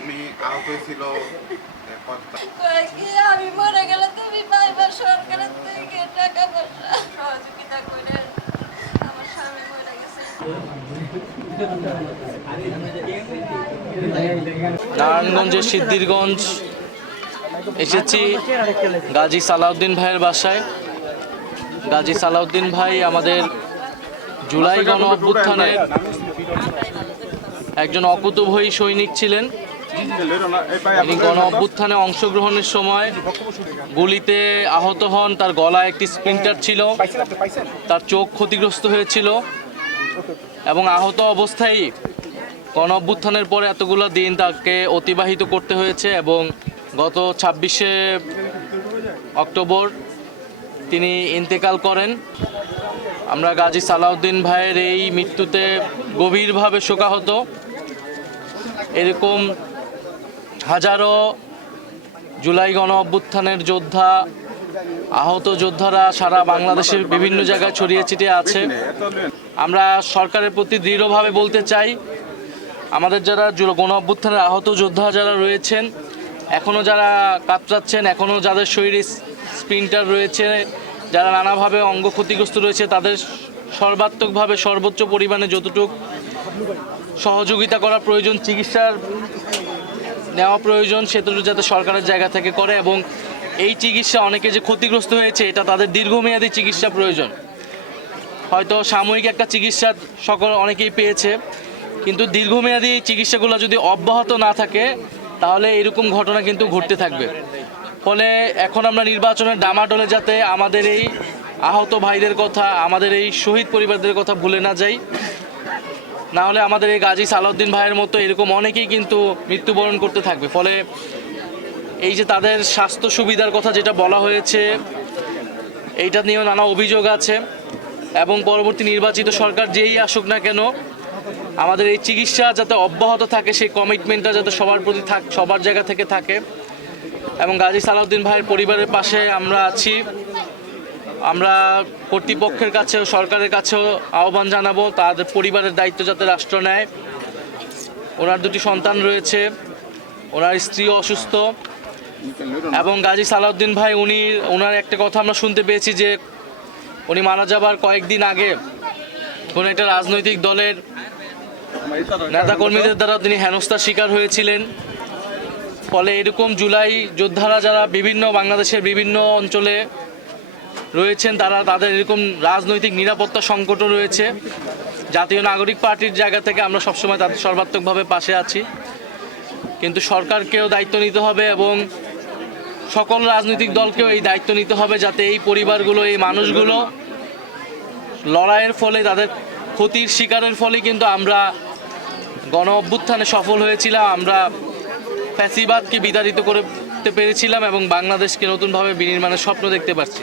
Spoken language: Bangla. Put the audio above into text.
উনি আহত হয়েছিল আমি মরে গেলে তুমি পাইবা সরকারের থেকে টাকা পয়সা। সহযোগিতা করে আমার স্বামী মরে গেছে। নারায়ণগঞ্জের সিদ্ধিরগঞ্জ এসেছি গাজী সালাউদ্দিন ভাইয়ের বাসায়। গাজী সালাউদ্দিন ভাই আমাদের জুলাই গণ অভ্যুত্থানের একজন অকুতভয়ী সৈনিক ছিলেন। তিনি গণ অভ্যুত্থানে অংশগ্রহণের সময় গুলিতে আহত হন। তার গলায় একটি স্প্রিন্টার ছিল। তার চোখ ক্ষতিগ্রস্ত হয়েছিল। এবং আহত অবস্থায় গণ অভ্যুত্থানের পরে এতগুলো দিন তাকে অতিবাহিত করতে হয়েছে এবং গত ছাব্বিশে অক্টোবর তিনি ইন্তেকাল করেন। আমরা গাজী সালাউদ্দিন ভাইয়ের এই মৃত্যুতে গভীরভাবে শোকাহত। এরকম হাজারো জুলাই গণ অভ্যুত্থানের যোদ্ধা, আহত যোদ্ধারা সারা বাংলাদেশের বিভিন্ন জায়গায় ছড়িয়ে ছিটিয়ে আছে। আমরা সরকারের প্রতি দৃঢ়ভাবে বলতে চাই, আমাদের যারা গণ অভ্যুত্থানের আহত যোদ্ধা যারা রয়েছেন এখনও যারা কাতরাচ্ছেন এখনও যাদের শরীরে স্প্রিন্টার রয়েছে, যারা নানাভাবে অঙ্গ ক্ষতিগ্রস্ত রয়েছে, তাদের সর্বাত্মকভাবে সর্বোচ্চ পরিমাণে যতটুক সহযোগিতা করা প্রয়োজন, চিকিৎসার নেওয়া প্রয়োজন সেটুকু যাতে সরকারের জায়গা থেকে করে এবং এই চিকিৎসা অনেকে যে ক্ষতিগ্রস্ত হয়েছে, এটা তাদের দীর্ঘমেয়াদী চিকিৎসা প্রয়োজন। হয়তো সাময়িক একটা চিকিৎসা সকল অনেকেই পেয়েছে, কিন্তু দীর্ঘমেয়াদী চিকিৎসাগুলো যদি অব্যাহত না থাকে, তাহলে এরকম ঘটনা কিন্তু ঘটতে থাকবে। ফলে এখন আমরা নির্বাচনের ডামাডোলে যাতে আমাদের এই আহত ভাইদের কথা, আমাদের এই শহীদ পরিবারদের কথা ভুলে না যাই। না হলে আমাদের এই গাজী সালাউদ্দিন ভাইয়ের মতো এরকম অনেকেই কিন্তু মৃত্যুবরণ করতে থাকবে। ফলে এই যে তাদের স্বাস্থ্য সুবিধার কথা যেটা বলা হয়েছে, এইটা নিয়েও নানা অভিযোগ আছে এবং পরবর্তী নির্বাচিত সরকার যেই আসুক না কেন, আমাদের এই চিকিৎসা যাতে অব্যাহত থাকে, সেই কমিটমেন্টটা যাতে সবার প্রতি থাক, সবার জায়গা থেকে থাকে। এবং গাজী সালাউদ্দিন ভাইয়ের পরিবারের পাশে আমরা আছি। আমরা কর্তৃপক্ষের কাছেও, সরকারের কাছেও আহ্বান জানাব তাদের পরিবারের দায়িত্ব যাতে রাষ্ট্র নেয়। ওনার দুটি সন্তান রয়েছে, ওনার স্ত্রী অসুস্থ, এবং গাজী সালাউদ্দিন ভাই, উনি, ওনার একটা কথা আমরা শুনতে পেয়েছি যে উনি মারা যাবার কয়েকদিন আগে কোনো একটা রাজনৈতিক দলের নেতাকর্মীদের দ্বারা তিনি হেনস্থার শিকার হয়েছিলেন। ফলে এরকম জুলাই যোদ্ধারা যারা বিভিন্ন বাংলাদেশের বিভিন্ন অঞ্চলে রয়েছেন, তারা তাদের এরকম রাজনৈতিক নিরাপত্তা সংকটও রয়েছে। জাতীয় নাগরিক পার্টির জায়গা থেকে আমরা সবসময় তাদের সর্বাত্মকভাবে পাশে আছি। কিন্তু সরকারকেও দায়িত্ব নিতে হবে এবং সকল রাজনৈতিক দলকেও এই দায়িত্ব নিতে হবে যাতে এই পরিবারগুলো, এই মানুষগুলো লড়াইয়ের ফলে, তাদের ক্ষতির শিকারের ফলে কিন্তু আমরা গণ অভ্যুত্থানে সফল হয়েছিলাম, আমরা ফ্যাসিবাদকে বিতাড়িত করতে পেরেছিলাম এবং বাংলাদেশকে নতুনভাবে বিনির্মাণের স্বপ্ন দেখতে পাচ্ছি